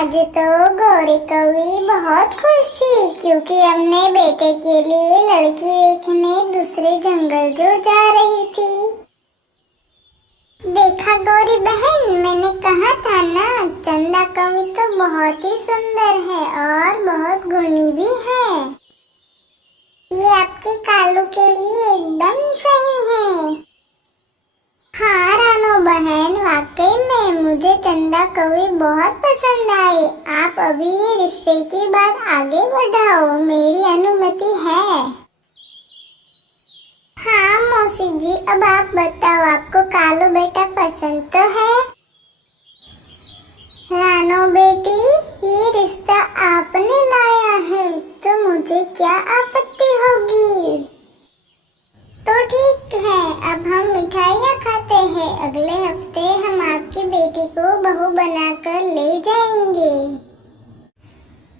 आज तो गौरी कौवी बहुत खुश थी क्योंकि अपने बेटे के लिए लड़की देखने दूसरे जंगल जो जा रही थी। देखा गौरी बहन, मैंने कहा था ना, चंदा कौवी तो बहुत ही सुंदर है और बहुत गुणी भी है। ये आपके कालू के लिए एकदम सही है। हाँ रानो बहन, वाकई में मुझे चंदा कौवी बहुत पसंद आई। आप अभी ये रिश्ते की बात आगे बढ़ाओ, मेरी अनुमति है। हाँ मौसी जी, अब आप बताओ, आपको कालू बेटा पसंद तो है? रानो बेटी, ये रिश्ता आपने लाया है तो मुझे क्या आपत्ति होगी। तो ठीक है, अब हम मिठाइयाँ खाते हैं। अगले हफ्ते हम आपकी बेटी को बहू बनाकर ले जाएंगे।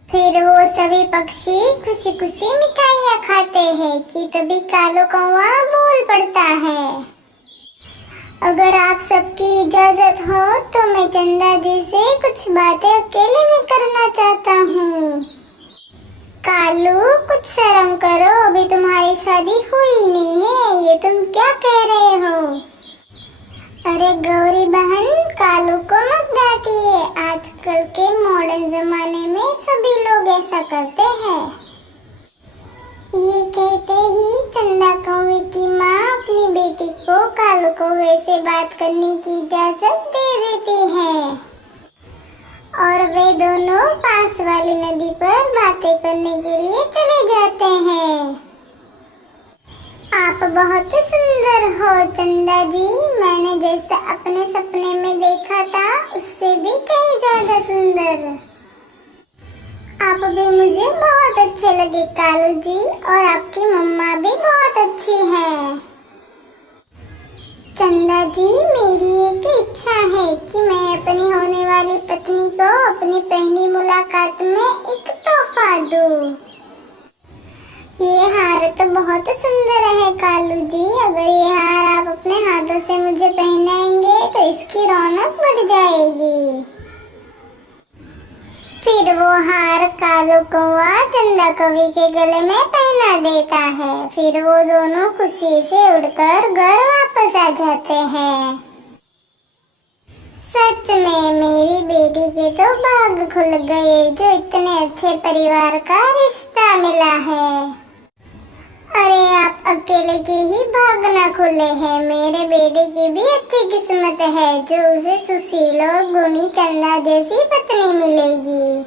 फिर वो सभी पक्षी खुशी खुशी मिठाइयाँ खाते हैं कि तभी कालू कौवा बोल पड़ता है। अगर आप सबकी इजाजत हो तो मैं चंदा जी से कुछ बातें अकेले में करना चाहता हूँ। कालू, कुछ शर्म करो, अभी तुम्हारी शादी हुई नहीं है, ये तुम क्या कह रहे हो? अरे गौरी बहन, कालू को मत डांटिए, आजकल के मॉडर्न जमाने में सभी लोग ऐसा करते हैं। ये कहते ही चंदा कौवे की माँ अपनी बेटी को कालू कौवे से बात करने की इजाजत दे देती है और वे दोनों पास वाली नदी पर बातें करने के लिए चले जाते हैं। आप बहुत सुंदर हो चंदा जी, मैंने जैसा अपने सपने में देखा था उससे भी कहीं ज्यादा सुंदर। आप भी मुझे बहुत अच्छे लगे कालू जी, और आपकी मम्मा भी बहुत अच्छी है। चंदा जी, मेरी एक इच्छा है कि मैं अपनी होने वाली पत्नी को अपनी पहली मुलाकात में एक तोहफा दूं। ये हार तो बहुत सुंदर है कालू जी, अगर ये हार आप अपने हाथों से मुझे पहनाएंगे तो इसकी रौनक बढ़ जाएगी। फिर वो हार कालू कौवा चंदा कौवी के गले में पहना देता है। फिर वो दोनों खुशी से उड़कर घर वापस आ जाते हैं। सच में मेरी बेटी के तो भाग खुल गए, जो इतने अच्छे परिवार का रिश्ता मिला है। अरे आप अकेले के ही भाग न खुले हैं, मेरे बेटे की भी अच्छी किस्मत है जो उसे सुशील और गुणी चंदा जैसी पत्नी मिलेगी।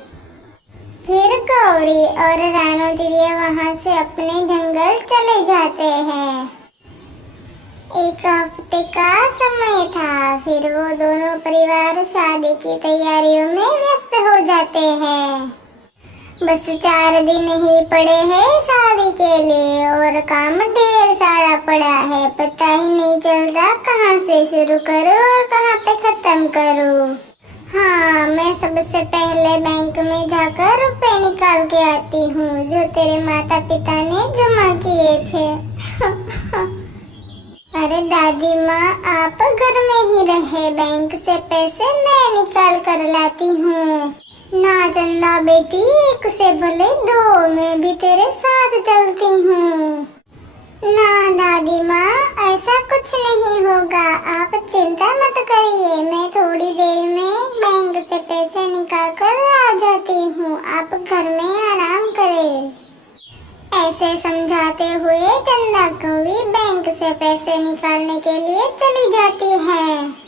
फिर गौरी और रानो चिड़िया वहाँ से अपने जंगल चले जाते हैं। एक हफ्ते का समय था, फिर वो दोनों परिवार शादी की तैयारियों में व्यस्त हो जाते हैं। बस 4 दिन ही पड़े हैं शादी के लिए और काम ढेर सारा पड़ा है, पता ही नहीं चलता कहाँ से शुरू करूँ और कहाँ पे खत्म करूँ। हाँ, मैं सबसे पहले बैंक में जाकर रुपए निकाल के आती हूँ जो तेरे माता पिता ने जमा किए थे। अरे दादी माँ, आप घर में ही रहे, बैंक से पैसे मैं निकाल कर लाती हूँ। ना चंदा बेटी, एक से भले 2, मैं भी तेरे साथ चलती हूँ। ना दादी माँ, ऐसा कुछ नहीं होगा, आप चिंता मत करिए, मैं थोड़ी देर में बैंक से पैसे निकाल कर आ जाती हूँ, आप घर में आराम करें। ऐसे समझाते हुए चंदा कौवी बैंक से पैसे निकालने के लिए चली जाती है।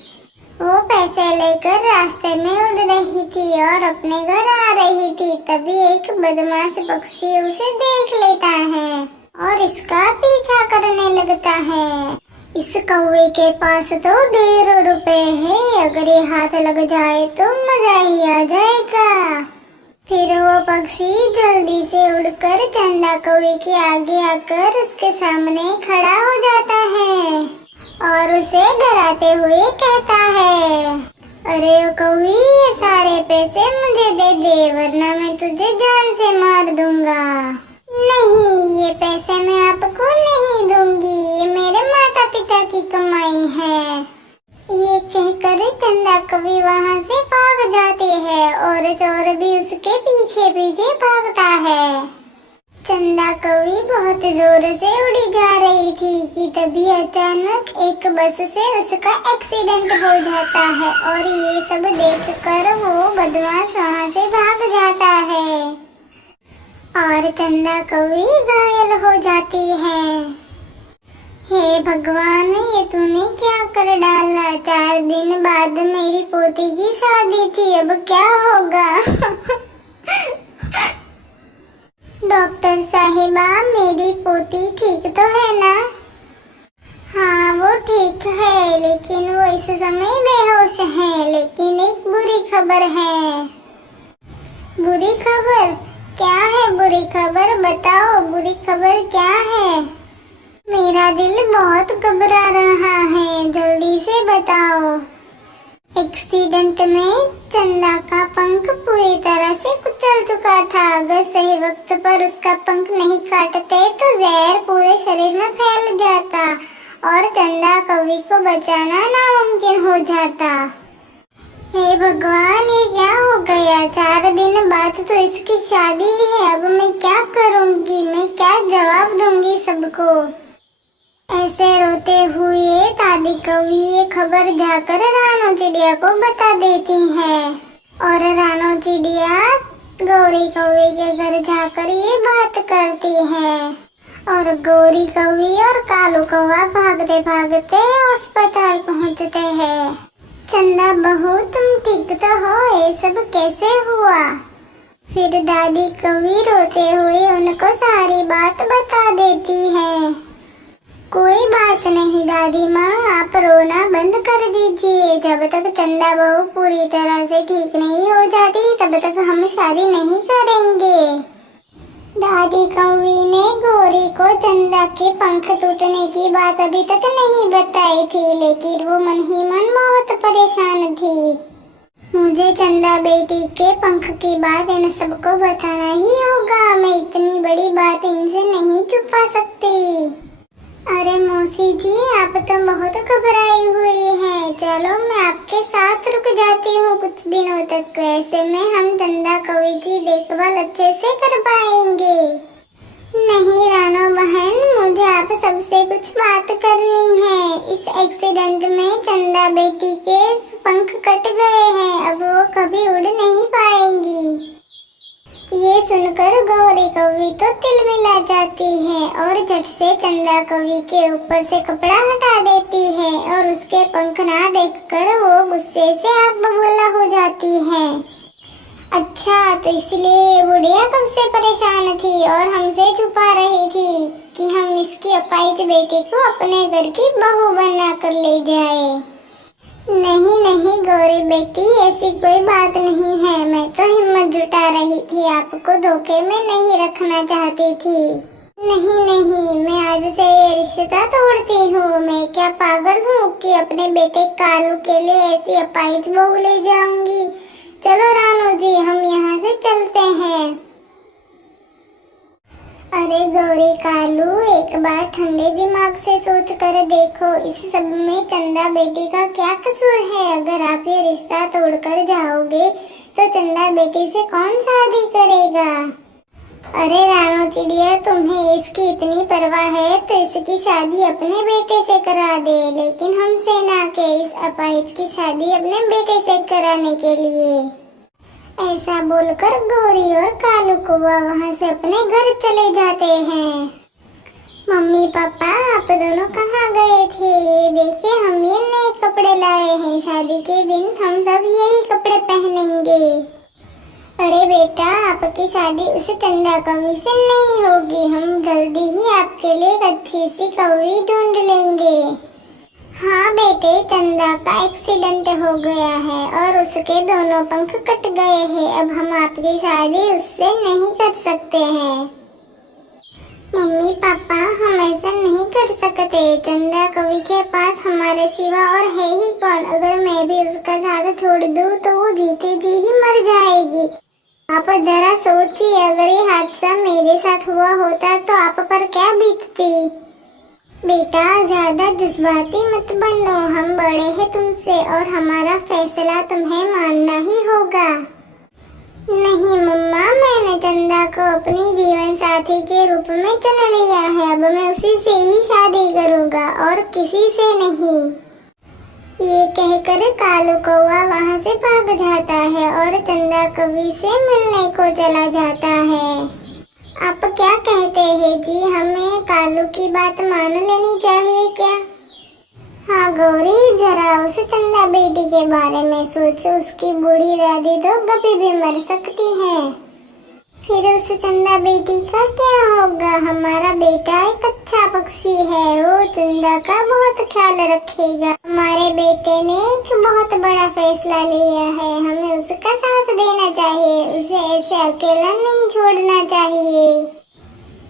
वो पैसे लेकर रास्ते में उड़ रही थी और अपने घर आ रही थी, तभी एक बदमाश पक्षी उसे देख लेता है और इसका पीछा करने लगता है। इस कौवे के पास तो ढेरों रुपए है, अगर ये हाथ लग जाए तो मजा ही आ जाएगा। फिर वो पक्षी जल्दी से उड़कर चंदा कौवे के आगे आकर उसके सामने खड़ा हो जाता है और उसे डराते हुए कहता है, अरे कौवी, ये सारे पैसे मुझे दे दे वरना मैं तुझे जान से मार दूंगा। नहीं, ये पैसे मैं आपको नहीं दूंगी, ये मेरे माता पिता की कमाई है। ये कहकर चंदा कौवी वहाँ से भाग जाती है और और चोर भी उसके पीछे पीछे भागता है। चंदा कौवी बहुत जोर से उड़ी जा रही थी कि तभी अचानक एक बस से उसका एक्सीडेंट हो जाता है और ये सब देखकर वो बदमाश वहाँ से भाग जाता है और चंदा कौवी घायल हो जाती है। हे भगवान, ये तूने क्या कर डाला? 4 दिन बाद मेरी पोती की शादी थी, अब क्या होगा? डॉक्टर साहिबा, मेरी पोती ठीक तो है ना? हाँ, वो ठीक है, लेकिन वो इस समय बेहोश है। लेकिन एक बुरी खबर है। बुरी खबर? क्या है बुरी खबर? बताओ, बुरी खबर क्या है? मेरा दिल बहुत घबरा रहा है, जल्दी से बताओ। एक्सीडेंट में चंदा का पंख पूरी तरह से कुचल चुका था। अगर सही वक्त पर उसका पंख नहीं काटते तो जहर पूरे शरीर में फैल जाता और चंदा कौवी को बचाना नामुमकिन हो जाता। हे भगवान, ये क्या हो गया? 4 दिन बाद तो इसकी शादी है। अब मैं क्या करूँगी? मैं क्या जवाब दूंगी सबको? ऐसे रोते हुए दादी कौवी ये खबर जाकर रानो चिड़िया को बता देती है और रानो चिड़िया गौरी कौवी के घर जाकर ये बात करती है और गौरी कौवी और कालू कौवा भागते भागते अस्पताल पहुंचते हैं। चंदा बहू, तुम ठीक तो हो? ये सब कैसे हुआ? फिर दादी कौवी रोते हुए उनको सारी बात बता देती है। कोई बात नहीं दादी माँ, आप रोना बंद कर दीजिए। जब तक चंदा बहू पूरी तरह से ठीक नहीं हो जाती तब तक हम शादी नहीं करेंगे। दादी कौवी ने गौरी को चंदा के पंख टूटने की बात अभी तक नहीं बताई थी, लेकिन वो मन ही मन बहुत परेशान थी। मुझे चंदा बेटी के पंख की बात इन सबको बताना ही होगा। मैं इतनी बड़ी बात इनसे नहीं छुपा सकती। अरे मौसी जी, आप तो बहुत घबराई हुई हैं। चलो मैं आपके साथ रुक जाती हूँ कुछ दिनों तक। ऐसे में हम चंदा कौवी की देखभाल अच्छे से कर पाएंगे। नहीं रानो बहन, मुझे आप सबसे कुछ बात करनी है। इस एक्सीडेंट में चंदा बेटी के पंख कट गए हैं, अब वो कभी उड़ नहीं पाएंगी। ये सुनकर गौरी कौवी तो तिलमिला जाती है और झट से चंदा कौवी के ऊपर से कपड़ा हटा देती है और उसके पंख ना देखकर वो गुस्से से आग बबूला हो जाती है। अच्छा, तो इसलिए बुढ़िया कब से परेशान थी और हमसे छुपा रही थी कि हम इसकी अपाहिज बेटी को अपने घर की बहू बना कर ले जाए। नहीं नहीं गौरी बेटी, ऐसी कोई बात नहीं है। मैं तो हिम्मत जुटा रही थी, आपको धोखे में नहीं रखना चाहती थी। नहीं नहीं, मैं आज से ये रिश्ता तोड़ती हूँ। मैं क्या पागल हूँ कि अपने बेटे कालू के लिए ऐसी अपाहिज बहू ले जाऊंगी। चलो रानू जी, हम यहाँ से चलते हैं। अरे गौरी कालू, एक बार ठंडे दिमाग से सोच कर देखो, इस सब में चंदा बेटी का क्या कसूर है? अगर आप ये रिश्ता तोड़कर जाओगे तो चंदा बेटी से कौन शादी करेगा? अरे रानो चिड़िया, तुम्हें इसकी इतनी परवाह है तो इसकी शादी अपने बेटे से करा दे, लेकिन हमसे ना के इस अपाहिज की शादी अपने बेटे से कराने के लिए। ऐसा बोलकर गौरी और कालू कौवा वहाँ से अपने घर चले जाते हैं। मम्मी पापा, आप दोनों कहाँ गए थे? ये देखिए, हम ये नए कपड़े लाए हैं। शादी के दिन हम सब यही कपड़े पहनेंगे। अरे बेटा, आपकी शादी उस चंदा कौवी से नहीं होगी। हम जल्दी ही आपके लिए एक अच्छी सी कौवी ढूंढ लेंगे। हाँ बेटे, चंदा का एक्सीडेंट हो गया है और उसके दोनों पंख कट गए हैं। अब हम आपकी शादी उससे नहीं कर सकते हैं। मम्मी पापा, हम ऐसा नहीं कर सकते। चंदा कौवी के पास हमारे सिवा और है ही कौन? अगर मैं भी उसका साथ छोड़ दूँ तो वो जीते जी ही मर जाएगी। आप जरा सोचिए, अगर ये हादसा मेरे साथ हुआ होता तो आप पर क्या बीतती। बेटा, ज्यादा जज्बाती मत बनो। हम बड़े हैं तुमसे और हमारा फैसला तुम्हें मानना ही होगा। नहीं मम्मा, मैंने चंदा को अपनी जीवन साथी के रूप में चुन लिया है। अब मैं उसी से ही शादी करूँगा और किसी से नहीं। ये कहकर कालू कौवा वहाँ से भाग जाता है और चंदा कवि से मिलने को चला जाता है। आप क्या कहते हैं जी, हमें कालू की बात मान लेनी चाहिए क्या? हाँ गौरी, जरा उस चंदा बेटी के बारे में सोचो। उसकी बूढ़ी दादी तो कभी भी मर सकती है। फिर उस चंदा बेटी का क्या होगा? हमारा बेटा एक अच्छा पक्षी है, वो चंदा का बहुत ख्याल रखेगा। हमारे बेटे ने एक बहुत बड़ा फैसला लिया है, हमें उसका साथ देना चाहिए, उसे ऐसे अकेला नहीं छोड़ना चाहिए।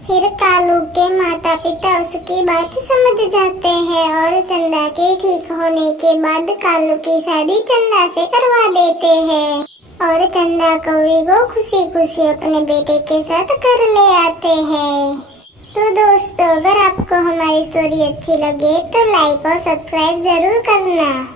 फिर कालू के माता पिता उसकी बात समझ जाते हैं और चंदा के ठीक होने के बाद कालू की शादी चंदा से करवा देते हैं और चंदा कवि को खुशी खुशी अपने बेटे के साथ घर ले आते हैं। तो दोस्तों, अगर आपको हमारी स्टोरी अच्छी लगे तो लाइक और सब्सक्राइब जरूर करना।